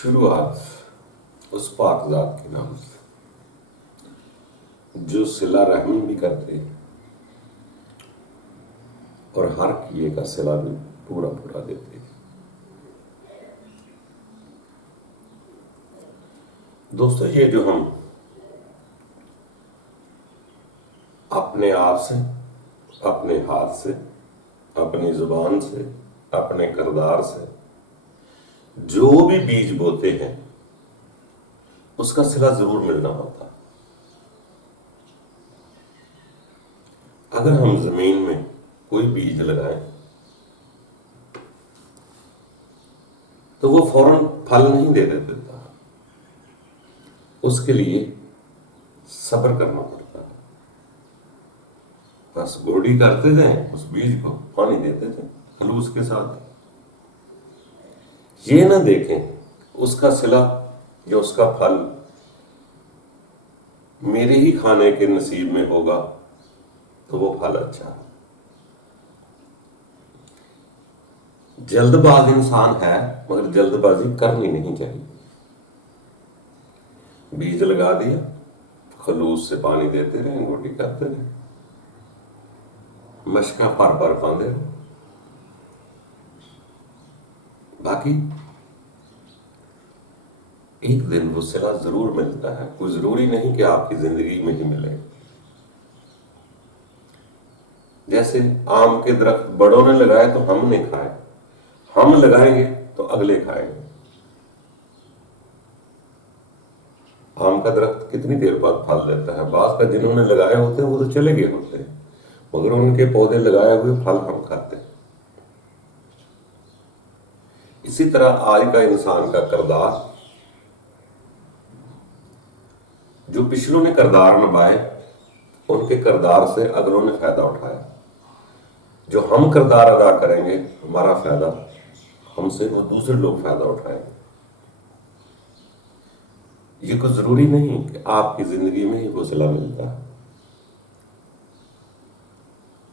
शुरुआत उस पाकज़ात के नाम से जो सिला रहमी भी करते और हर किए का सिला भी पूरा पूरा देते। दोस्तों, ये जो हम अपने आप से, अपने हाथ से, अपनी जुबान से, अपने किरदार से जो भी बीज बोते हैं उसका सिला जरूर मिलना होता है। अगर हम जमीन में कोई बीज लगाएं तो वो फौरन फल नहीं दे देता, उसके लिए सब्र करना पड़ता है। बस गोडी करते जाएं, उस बीज को पानी देते जाएं खलूस के साथ। ये ना देखें उसका सिला या उसका फल मेरे ही खाने के नसीब में होगा तो वो फल अच्छा। जल्दबाज इंसान है मगर जल्दबाजी करनी नहीं चाहिए। बीज लगा दिया, खलूस से पानी देते रहे, गोडी करते रहे, मशका पर पाते रहे। बाकी एक दिन वो सिला जरूर मिलता है। कोई जरूरी नहीं कि आपकी जिंदगी में ही मिले। जैसे आम के दरख्त बड़ों ने लगाए तो हमने खाए, हम लगाएंगे तो अगले खाएंगे। आम का दरख्त कितनी देर बाद फल देता है? बास का जिन्होंने लगाए होते हैं वो तो चले गए होते हैं, मगर उनके पौधे लगाए हुए फल हम खाते हैं। इसी तरह आज का इंसान का किरदार, जो पिछलों ने किरदार निभाए उनके किरदार से अगलों ने फायदा उठाया। जो हम किरदार अदा करेंगे हमारा फायदा हमसे वो दूसरे लोग फायदा उठाएंगे। ये कुछ जरूरी नहीं कि आपकी जिंदगी में ही वो सिला मिलता है।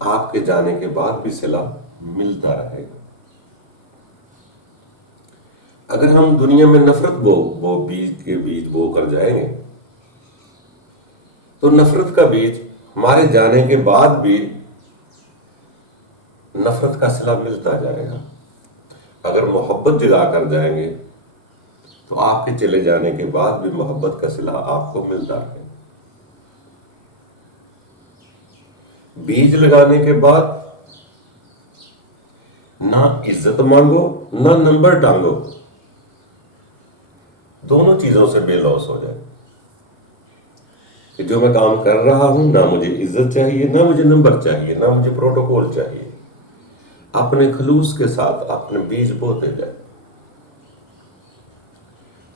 आपके जाने के बाद भी सिला मिलता रहेगा। अगर हम दुनिया में नफरत बो बीज के बीज बो कर जाएंगे तो नफरत का बीज हमारे जाने के बाद भी नफरत का सिला मिलता जाएगा। अगर मोहब्बत जगा कर जाएंगे तो आपके चले जाने के बाद भी मोहब्बत का सिला आपको मिलता रहेगा। बीज लगाने के बाद ना इज्जत मांगो ना नंबर टांगो, दोनों चीजों से बेलौस हो जाए कि जो मैं काम कर रहा हूं ना मुझे इज्जत चाहिए, ना मुझे नंबर चाहिए, ना मुझे प्रोटोकॉल चाहिए। अपने खलूस के साथ अपने बीज बोते जाए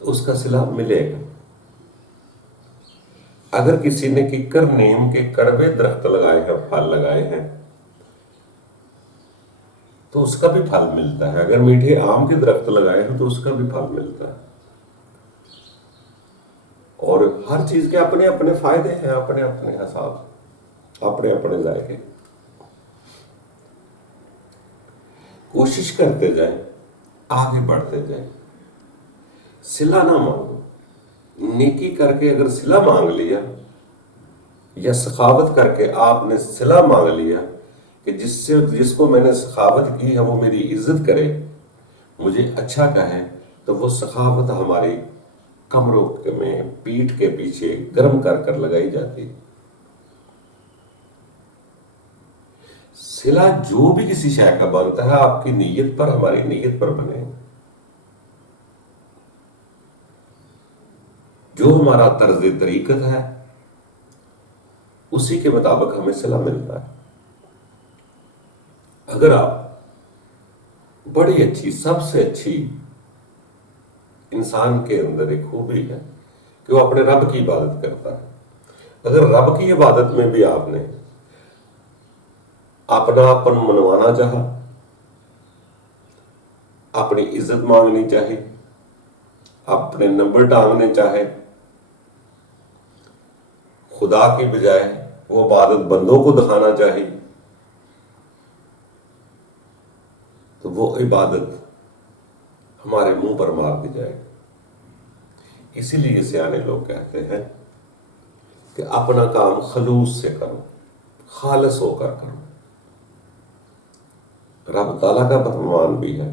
तो उसका सिला मिलेगा। अगर किसी ने किक्कर नीम के कड़वे दरख्त लगाए हैं, फल लगाए हैं, तो उसका भी फल मिलता है। अगर मीठे आम के दरख्त लगाए हैं तो उसका भी फल मिलता है। और हर चीज के अपने अपने फायदे हैं, अपने अपने हिसाब, अपने अपने जायके। कोशिश करते जाएं, आगे बढ़ते जाएं। सिला ना मांगो। नेकी करके अगर सिला मांग लिया या सखावत करके आपने सिला मांग लिया कि जिसको मैंने सखावत की है वो मेरी इज्जत करे, मुझे अच्छा कहे, तो वो सखावत हमारी कमरों में पीठ के पीछे गर्म कर कर लगाई जाती है। सिला जो भी किसी शय का बनता है आपकी नीयत पर, हमारी नीयत पर बने। जो हमारा तर्ज तरीकत है उसी के मुताबिक हमें सिला मिलता है। अगर आप बड़ी अच्छी, सबसे अच्छी इंसान के अंदर एक खूबी है कि वो अपने रब की इबादत करता है। अगर रब की इबादत में भी आपने अपनापन मनवाना चाहा, अपनी इज्जत मांगनी चाहे, अपने नंबर टांगने चाहे, खुदा की बजाय वो इबादत बंदों को दिखाना चाहे, तो वो इबादत हमारे मुंह पर मार दी जाएगी। इसीलिए सियाने लोग कहते हैं कि अपना काम खलूस से करो, खालस होकर करो। रब ताला का फरमान भी है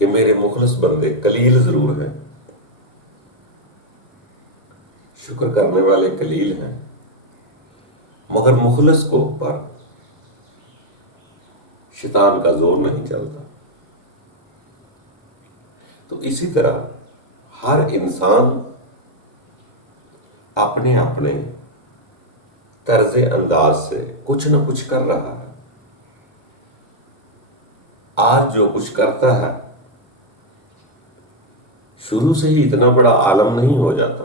कि मेरे मुखलिस बंदे कलील जरूर हैं, शुक्र करने वाले कलील हैं, मगर मुखलिस को पर शैतान का जोर नहीं चलता। तो इसी तरह हर इंसान अपने अपने तर्ज अंदाज से कुछ न कुछ कर रहा है। आज जो कुछ करता है शुरू से ही इतना बड़ा आलम नहीं हो जाता,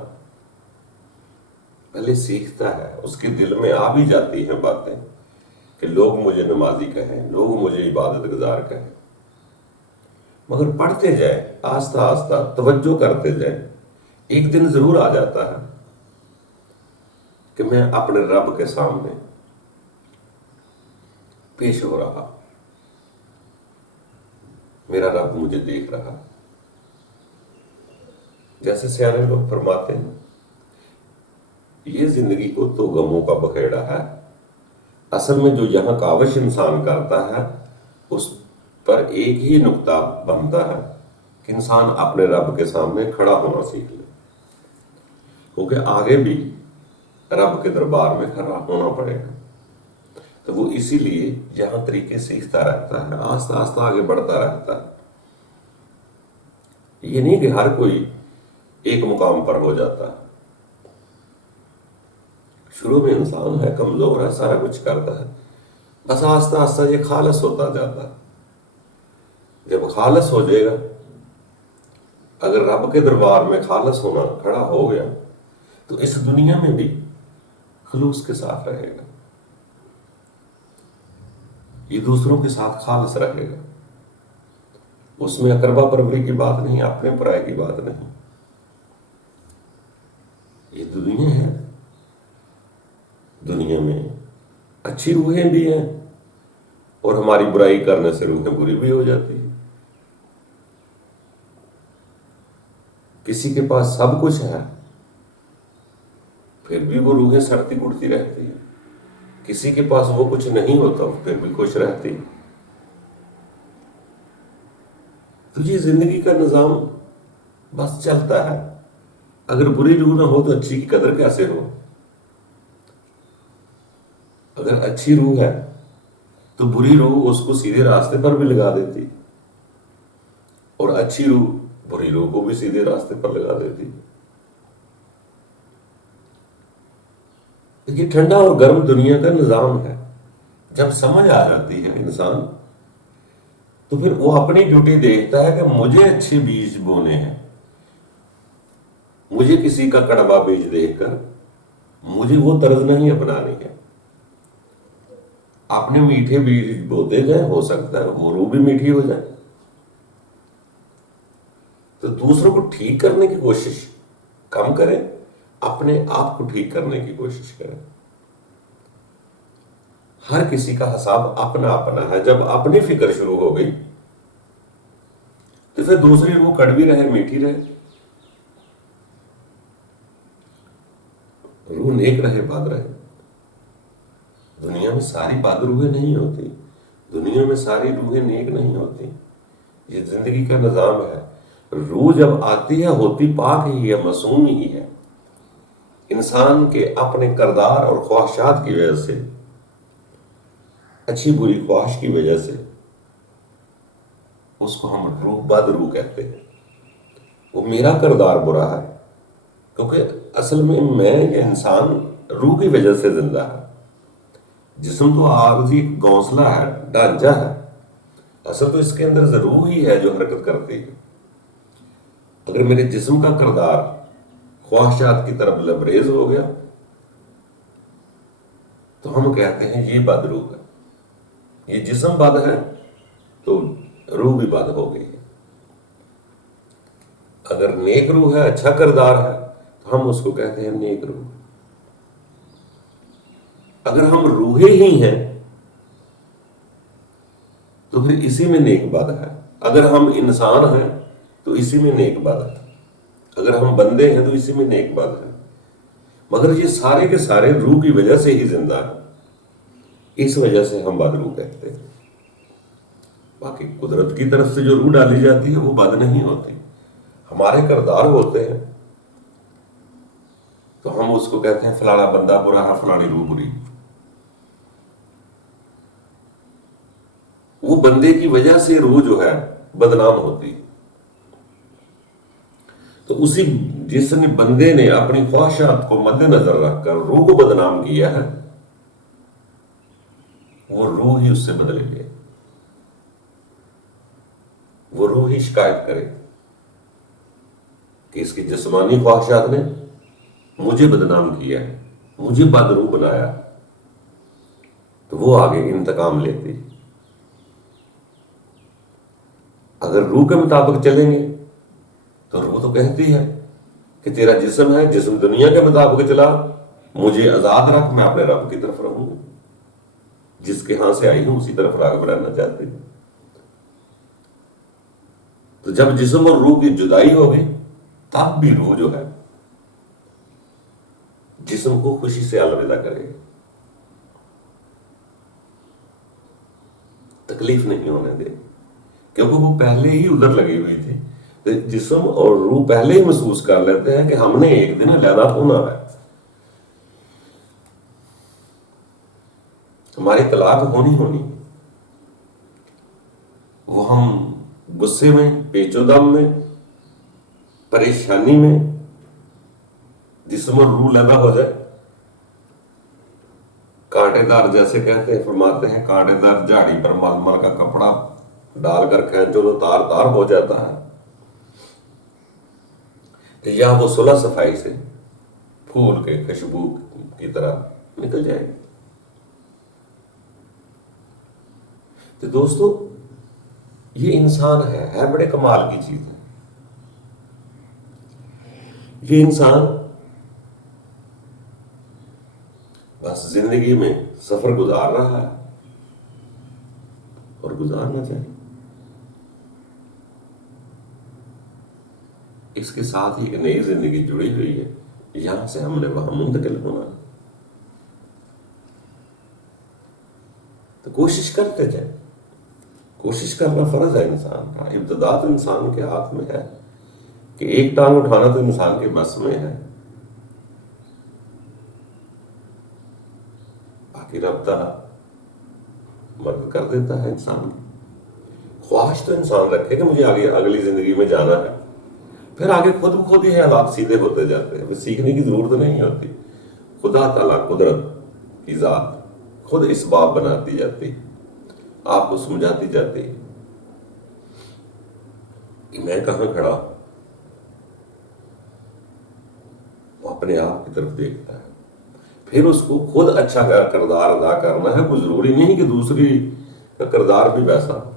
पहले सीखता है, उसके दिल में आ भी जाती हैं बातें कि लोग मुझे नमाजी कहें, लोग मुझे इबादत गुजार कहें, मगर पढ़ते जाए, आस्ता आस्ता तवज्जो करते जाए, एक दिन जरूर आ जाता है कि मैं अपने रब के सामने पेश हो रहा, मेरा रब मुझे देख रहा। जैसे सियाने लोग फरमाते हैं, ये जिंदगी को तो गमों का बखेड़ा है, असल में जो यहां काविश इंसान करता है उस पर एक ही नुक्ता बनता है कि इंसान अपने रब के सामने खड़ा होना सीख ले, क्योंकि आगे भी रब के दरबार में खड़ा होना पड़ेगा। तो वो इसीलिए यहां तरीके सीखता रहता है, आस्ता आस्ता आगे बढ़ता रहता है। ये नहीं कि हर कोई एक मुकाम पर हो जाता है। शुरू में इंसान है, कमजोर है, सारा कुछ करता है, बस आस्ता आस्ता ये खालस होता जाता है। जब खालस हो जाएगा, अगर रब के दरबार में खालस होना खड़ा हो गया तो इस दुनिया में भी खलूस के साथ रहेगा, ये दूसरों के साथ खालस रहेगा, उसमें अकरबा परवरी की बात नहीं, अपने पराये की बात नहीं। ये दुनिया है, दुनिया में अच्छी रूहें भी हैं और हमारी बुराई करने से रूहें बुरी भी हो जाती है। किसी के पास सब कुछ है फिर भी वो रूहें सड़ती उड़ती रहती है, किसी के पास वो कुछ नहीं होता फिर भी खुश रहती है। तो ये जिंदगी का निजाम बस चलता है। अगर बुरी रूह ना हो तो अच्छी की कदर कैसे हो? अगर अच्छी रूह है तो बुरी रूह उसको सीधे रास्ते पर भी लगा देती, और अच्छी रूह बुरी रूह को भी सीधे रास्ते पर लगा देती। ये ठंडा और गर्म दुनिया का निजाम है। जब समझ आ जाती है इंसान तो फिर वो अपनी ड्यूटी देखता है कि मुझे अच्छे बीज बोने हैं, मुझे किसी का कड़वा बीज देखकर मुझे वो तर्ज नहीं अपनानी है। अपने मीठे बीज बोते जाए, हो सकता है वो रूह भी मीठी हो जाए। तो दूसरों को ठीक करने की कोशिश कम करें, अपने आप को ठीक करने की कोशिश करें। हर किसी का हिसाब अपना अपना है। जब अपनी फिक्र शुरू हो गई तो फिर दूसरी रूह कड़वी रहे मीठी रहे, रूह नेक रहे बद रहे। दुनिया में सारी बद रूहें नहीं होती, दुनिया में सारी रूहें नेक नहीं होती। ये जिंदगी का निजाम है। रूह जब आती है होती पाक ही है, मासूम ही है। इंसान के अपने करदार और ख्वाहिशात की वजह से, अच्छी बुरी ख्वाहिश की वजह से उसको हम रूह बद रूह कहते हैं। वो मेरा करदार बुरा है, क्योंकि असल में मैं ये इंसान रूह की वजह से जिंदा है। जिस्म तो आर्जी घोंसला है, ढांचा है, असल तो इसके अंदर रूह ही है जो हरकत करती है। अगर मेरे जिस्म का करदार ख्वाहिशात की तरफ लबरेज हो गया तो हम कहते हैं ये बद रूह है। ये जिस्म बद है तो रूह भी बद हो गई है। अगर नेक रूह है, अच्छा करदार है, तो हम उसको कहते हैं नेक रूह। अगर हम रूहे ही हैं तो फिर इसी में नेक बद है। अगर हम इंसान हैं तो इसी में नेक बद है। अगर हम बंदे हैं तो इसी में नेक बात है, मगर ये सारे के सारे रूह की वजह से ही जिंदा है, इस वजह से हम बदरूह कहते हैं। बाकी कुदरत की तरफ से जो रूह डाली जाती है वो बद नहीं होती, हमारे किरदार होते हैं, तो हम उसको कहते हैं फलाना बंदा बुरा है, फलानी रूह बुरी। वो बंदे की वजह से रूह जो है बदनाम होती। तो उसी जिसने बंदे ने अपनी ख्वाहिशात को मद्देनजर रखकर रूह को बदनाम किया है, वो रूह ही उससे बदलेगी, वो रूह ही शिकायत करे कि इसकी जिस्मानी ख्वाहिशात ने मुझे बदनाम किया है, मुझे बदरूह बनाया, तो वो आगे इंतकाम लेती। अगर रूह के मुताबिक चलेंगे तो रूह तो कहती है कि तेरा जिस्म है, जिस्म दुनिया के मुताबिक चला, मुझे आजाद रख, मैं अपने रब की तरफ रहूंगा, जिसके यहां से आई हूं उसी तरफ राग़िब रहना चाहती हूं। तो जब जिस्म और रूह की जुदाई हो गई, तब भी रूह जो है जिस्म को खुशी से अलविदा करेगी, तकलीफ नहीं होने देगी, क्योंकि वो पहले ही उधर लगी हुई थी। तो जिस्म और रूह पहले ही महसूस कर लेते हैं कि हमने एक दिन अलहदा होना है, हमारी तलाक होनी होनी। वो हम गुस्से में, पेचोदम में, परेशानी में जिस्म और रूह लगा हो जाए, कांटेदार जैसे कहते हैं, फरमाते हैं कांटेदार झाड़ी पर मलमल का कपड़ा डालकर खींचो तो तार तार हो जाता है, तो या वो सुलह सफाई से फूल के खुशबू की तरह निकल जाएगी। तो दोस्तों, ये इंसान है बड़े कमाल की चीज है। ये इंसान बस जिंदगी में सफर गुजार रहा है और गुजारना चाहिए। इसके साथ ही एक नई जिंदगी जुड़ी हुई है, यहां से हमने वहां मुंतकिल होना। तो कोशिश करते जाए, कोशिश करना फर्ज है इंसान का। इब्तिदा तो इंसान के हाथ में है कि एक टांग उठाना तो इंसान के बस में है, बाकी रब ताला मदद कर देता है इंसान की। ख्वाहिश तो इंसान रखे कि मुझे आगे अगली जिंदगी में जाना है, फिर आगे खुद ब खुद ही हालात सीधे होते जाते हैं, सीखने की जरूरत नहीं होती। खुदा ताला कुदरत की जात खुद इसबाब बनाती जाती, आपको समझाती जाती कि मैं कहां खड़ा, वो अपने आप की तरफ देखता है, फिर उसको खुद अच्छा किरदार अदा करना है। कोई जरूरी नहीं कि दूसरी का किरदार भी वैसा।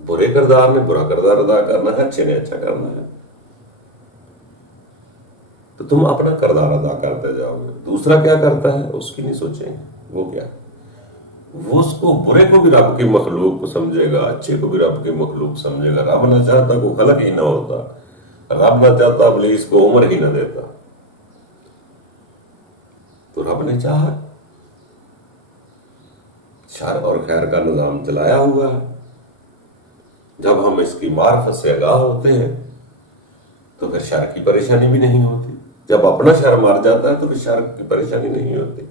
बुरे किरदार ने बुरा किरदार अदा करना है, अच्छे ने अच्छा करना है, तो तुम अपना किरदार अदा करते जाओगे। दूसरा क्या करता है उसकी नहीं सोचेंगे, वो क्या, वो उसको बुरे को भी रब की मखलूक को समझेगा, अच्छे को भी रब की मखलूक समझेगा। रब न चाहता को खलक ही ना होता, रब न चाहता इब्लीस को उम्र ही ना देता, तो रब ने चाहा शर और खैर का निजाम चलाया हुआ है। जब हम इसकी मार्फत से आगाह होते हैं तो फिर शर की परेशानी भी नहीं होती। जब अपना शर मर जाता है तो फिर शर की परेशानी नहीं होती।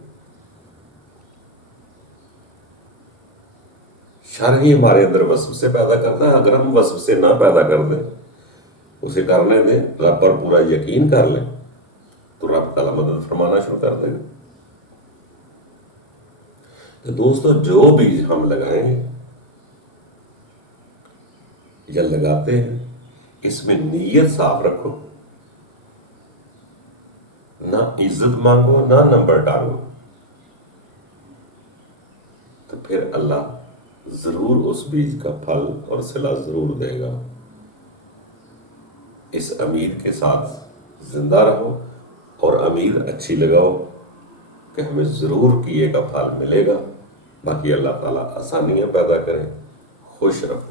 शर ही हमारे अंदर वसवसे पैदा करता है। अगर हम वसवसे ना पैदा कर दें, उसे करने दें, रब पर पूरा यकीन कर लें, तो रब ताला मदद फरमाना शुरू कर देगा। तो दोस्तों, जो बीज हम लगाएंगे या लगाते हैं, इसमें नीयत साफ रखो, ना इज्जत मांगो ना नंबर टांगो, तो फिर अल्लाह जरूर उस बीज का फल और सिला जरूर देगा। इस उम्मीद के साथ जिंदा रहो और उम्मीद अच्छी लगाओ कि हमें जरूर किए का फल मिलेगा। बाकी अल्लाह ताला आसानियां पैदा करें। खुश रहो।